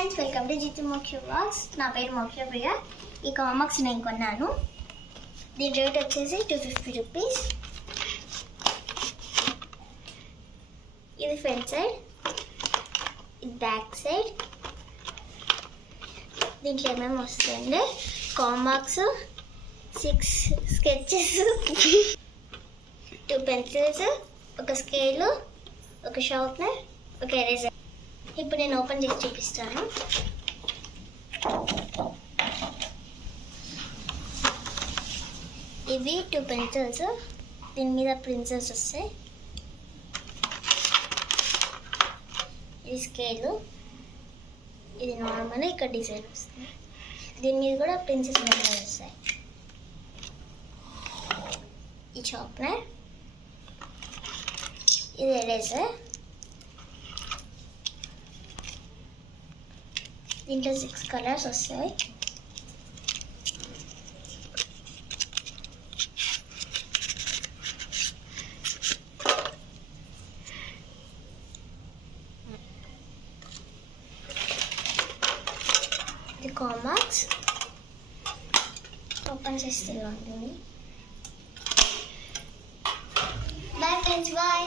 Friends welcome to Jiti మోక్ష box నా పేరు మోక్ష ప్రియ. ఈ కామాక్స్ నేను కొన్నాను. దీని రేట్ వచ్చేసి టూ ఫిఫ్టీ రూపీస్ ఇది ఫ్రంట్ సైడ్ ఇది బ్యాక్ సైడ్. దీంట్లో ఏమేమి వస్తాయండి? కామాక్స్ సిక్స్ స్కెచెస్ టూ పెన్సిల్స్ ఒక స్కేలు ఒక షార్ప్నర్ ఒక ఎరేజర్. ఇప్పుడు నేను ఓపెన్ చేసి చూపిస్తాను. ఇవి టూ పెన్సిల్స్ దీని మీద ప్రిన్సెస్ వస్తాయి. ఇది స్కేలు ఇది నార్మల్ ఇక్కడ డిజైన్ వస్తుంది. దీని మీద కూడా ప్రిన్సెస్ మెటల్ వస్తాయి. ఈ షార్ప్నర్ ఇది ఎరేజర్ దీంట్లో సిక్స్ కలర్స్ వస్తాయి ఇది కాంబాక్స్ ఓపెన్ చేస్తే ఇలా ఉంటుంది బాయ్ ఫ్రెండ్స్ బాయ్